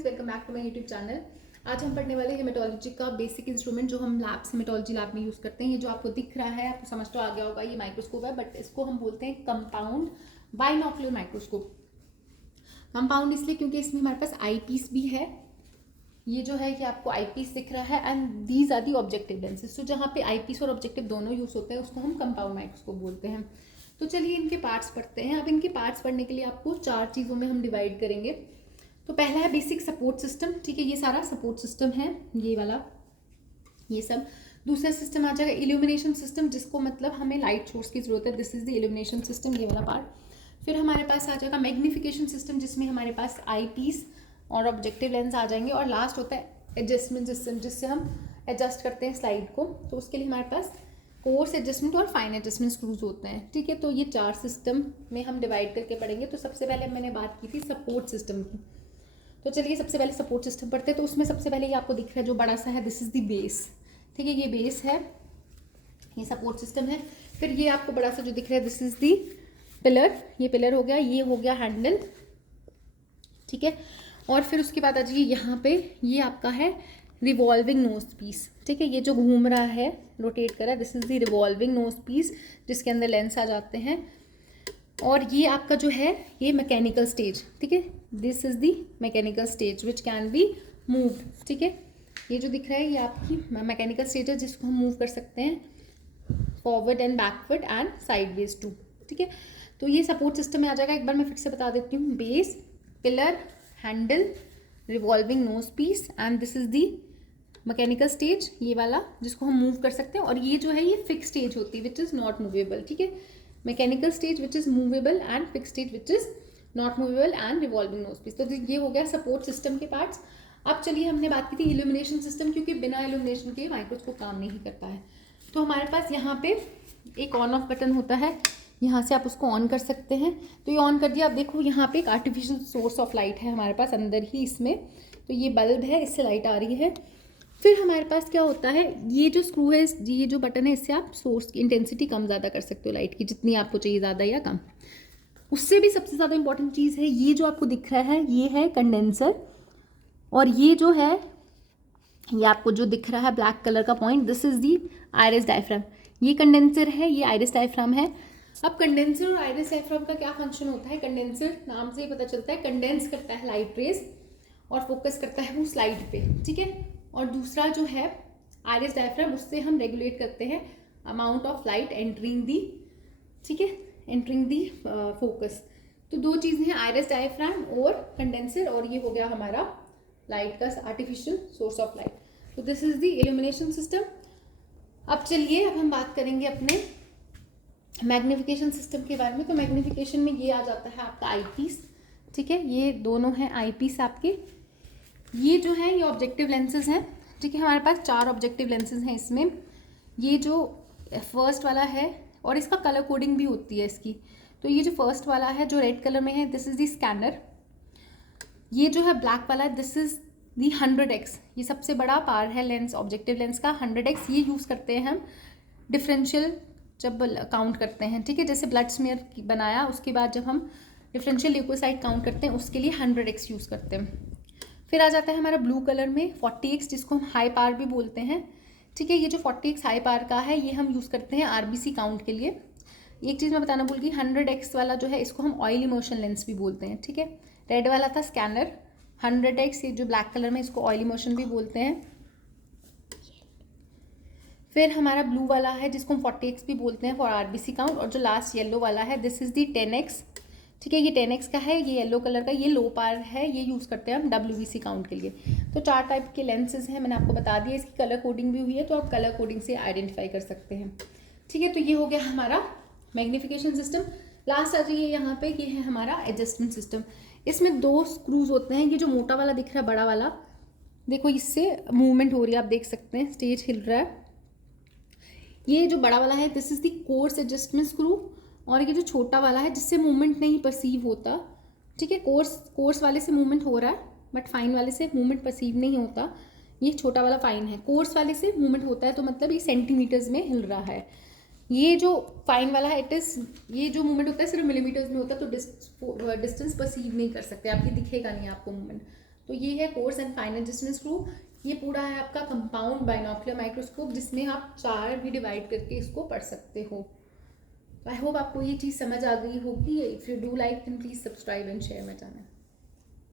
Friends, welcome back to my YouTube channel. आज हम पढ़ने वाले हेमेटोलॉजी का बेसिक इंस्ट्रूमेंट जो हम हेमेटोलॉजी लैब में यूज़ करते हैं। ये जो आपको दिख रहा है, आपको समझ तो आ गया होगा, ये माइक्रोस्कोप है, बट इसको हम बोलते हैं कंपाउंड बाइनोकुलर माइक्रोस्कोप। कंपाउंड इसलिए क्योंकि इसमें हमारे पास आई पीस भी है। ये जो है कि आपको आई पीस दिख रहा है and these are the objective lenses. तो जहाँ पे आई पीस और ऑब्जेक्टिव दोनों यूज़ होते हैं उसको हम कंपाउंड माइक्रोस्कोप बोलते हैं। तो चलिए इनके पार्ट्स पढ़ते हैं। अब इनके पार्ट्स पढ़ने के लिए आपको 4 चीज़ों में हम डिवाइड करेंगे। तो पहला है बेसिक सपोर्ट सिस्टम। ठीक है, ये सारा सपोर्ट सिस्टम है, ये वाला, ये सब। दूसरा सिस्टम आ जाएगा इल्यूमिनेशन सिस्टम, जिसको मतलब हमें लाइट सोर्स की जरूरत है। This is the illumination system, ये वाला पार्ट। फिर हमारे पास आ जाएगा मैग्निफिकेशन सिस्टम, जिसमें हमारे पास आई पीस और ऑब्जेक्टिव लेंस आ जाएंगे। और लास्ट होता है एडजस्टमेंट सिस्टम, जिससे हम एडजस्ट करते हैं स्लाइड को। तो उसके लिए हमारे पास कोर्स एडजस्टमेंट और फाइन एडजस्टमेंट स्क्रूज होते हैं। ठीक है, तो ये 4 सिस्टम में हम डिवाइड करके पढ़ेंगे। तो सबसे पहले मैंने बात की थी सपोर्ट सिस्टम की। तो चलिए सबसे पहले सपोर्ट सिस्टम पढ़ते हैं। तो उसमें सबसे पहले ये आपको दिख रहा है जो बड़ा सा है, दिस इज द बेस। ठीक है, ये बेस है, ये सपोर्ट सिस्टम है। फिर ये आपको बड़ा सा जो दिख रहा है, दिस इज द पिलर, ये पिलर हो गया, ये हो गया हैंडल। ठीक है, और फिर उसके बाद आ जाइए यहाँ पे, ये आपका है रिवॉल्विंग नोज पीस। ठीक है, ये जो घूम रहा है, रोटेट कर रहा है, this is the revolving nose piece, जिसके अंदर लेंस आ जाते हैं। और ये आपका जो है ये मैकेनिकल स्टेज। ठीक है, this is the mechanical stage which can be moved. ठीक है, ये जो दिख रहा है ये आपकी मैकेनिकल स्टेज है, जिसको हम मूव कर सकते हैं forward and backward and sideways too. ठीक है, तो ये सपोर्ट सिस्टम में आ जाएगा। एक बार मैं फिर से बता देती हूँ, base, pillar, handle, revolving nose piece and this is the mechanical stage, ये वाला, जिसको हम मूव कर सकते हैं। और ये जो है ये फिक्स स्टेज होती है विच इज़ नॉट मूवेबल। ठीक है, mechanical stage which is movable and fix stage which is not movable and revolving nose piece. तो ये हो गया सपोर्ट सिस्टम के पार्ट्स। अब चलिए, हमने बात की थी इल्यूमिनेशन सिस्टम, क्योंकि बिना इल्यूमिनेशन के माइक्रोस्कोप काम नहीं करता है। तो हमारे पास यहाँ पे एक ऑन ऑफ बटन होता है, यहाँ से आप उसको ऑन कर सकते हैं। तो ये ऑन कर दिया। आप देखो यहाँ पे एक आर्टिफिशियल सोर्स ऑफ लाइट है हमारे पास अंदर ही इसमें। तो ये बल्ब है, इससे लाइट आ रही है। फिर हमारे पास क्या होता है, ये जो स्क्रू है, ये जो बटन है, इससे आप सोर्स की इंटेंसिटी कम ज़्यादा कर सकते हो लाइट की, जितनी आपको चाहिए, ज़्यादा या कम। उससे भी सबसे ज़्यादा इंपॉर्टेंट चीज़ है, ये जो आपको दिख रहा है ये है कंडेंसर। और ये जो है, ये आपको जो दिख रहा है ब्लैक कलर का point, this is the iris diaphragm. ये कंडेंसर है, ये आइरिस डायफ्राम है। अब कंडेंसर और आइरिस डायफ्राम का क्या फंक्शन होता है? कंडेंसर नाम से ही पता चलता है, कंडेंस करता है लाइट रेज और फोकस करता है वो स्लाइड पे। ठीक है, और दूसरा जो है आइरिस डायफ्राम, उससे हम रेगुलेट करते हैं अमाउंट ऑफ लाइट एंटरिंग दी, ठीक है, एंटरिंग दी फोकस। तो 2 चीज़ें हैं, आइरिस डायफ्राम और कंडेंसर, और ये हो गया हमारा लाइट का आर्टिफिशियल सोर्स ऑफ लाइट। तो this is the illumination system. अब चलिए, अब हम बात करेंगे अपने मैग्निफिकेशन सिस्टम के बारे में। तो मैग्निफिकेशन में ये आ जाता है आपका आई पीस। ठीक है, ये दोनों हैं आई पीस आपके। ये जो है ये ऑब्जेक्टिव लेंसेज हैं। ठीक है, हमारे पास 4 ऑब्जेक्टिव लेंसेज हैं इसमें। ये जो फर्स्ट वाला है, और इसका कलर कोडिंग भी होती है इसकी। तो ये जो फर्स्ट वाला है जो रेड कलर में है, दिस इज द स्कैनर। ये जो है ब्लैक वाला, दिस इज दी 100x। ये सबसे बड़ा पार है लेंस, ऑब्जेक्टिव लेंस का 100x। ये यूज़ करते हैं हम डिफरेंशियल जब काउंट करते हैं। ठीक है, जैसे ब्लड स्मेयर बनाया, उसके बाद जब हम डिफरेंशियल ल्यूकोसाइड काउंट करते हैं, उसके लिए 100x यूज़ करते हैं। फिर आ जाता है हमारा ब्लू कलर में 40x, जिसको हम हाई पावर भी बोलते हैं। ठीक है, ये जो 40x हाई पावर का है, ये हम यूज़ करते हैं आरबीसी काउंट के लिए। एक चीज़ मैं बताना भूल गई, 100x वाला जो है, इसको हम ऑयल इमोशन लेंस भी बोलते हैं। ठीक है, रेड वाला था स्कैनर, 100x, ये जो ब्लैक कलर में, इसको ऑयल इमोशन भी बोलते हैं। फिर हमारा ब्लू वाला है, जिसको हम 40x भी बोलते हैं फॉर आरबीसी काउंट। और जो लास्ट येलो वाला है, दिस इज़ दी 10x। ठीक है, ये 10x का है, ये येलो कलर का, ये लो पावर है, ये यूज़ करते हैं हम डब्ल्यूबीसी काउंट के लिए। तो 4 टाइप के लेंसेज हैं, मैंने आपको बता दिया। इसकी कलर कोडिंग भी हुई है, तो आप कलर कोडिंग से आइडेंटिफाई कर सकते हैं। ठीक है, तो ये हो गया हमारा मैग्निफिकेशन सिस्टम। लास्ट आ जाइए यहाँ पे, ये है हमारा एडजस्टमेंट सिस्टम। इसमें 2 स्क्रूज होते हैं। ये जो मोटा वाला दिख रहा है, बड़ा वाला, देखो इससे मूवमेंट हो रही है, आप देख सकते हैं, स्टेज हिल रहा है। ये जो बड़ा वाला है, this is the course adjustment screw. और ये जो छोटा वाला है, जिससे मूवमेंट नहीं परसीव होता। ठीक है, कोर्स वाले से मूवमेंट हो रहा है, बट फाइन वाले से मूवमेंट परसीव नहीं होता। ये छोटा वाला फाइन है, कोर्स वाले से मूवमेंट होता है, तो मतलब ये सेंटीमीटर्स में हिल रहा है। ये जो फाइन वाला है, इट इज, ये जो मूवमेंट होता है सिर्फ मिलीमीटर्स में होता है, तो डिस्टेंस परसीव नहीं कर सकते, आपकी दिखेगा नहीं आपको मूवमेंट। तो ये है course and final distance screw. ये पूरा है आपका कंपाउंड बाइनोकुलर माइक्रोस्कोप, जिसमें आप 4 भी डिवाइड करके इसको पढ़ सकते हो। आई होप आपको ये चीज़ समझ आ गई होगी। If you do like then please subscribe and share my channel.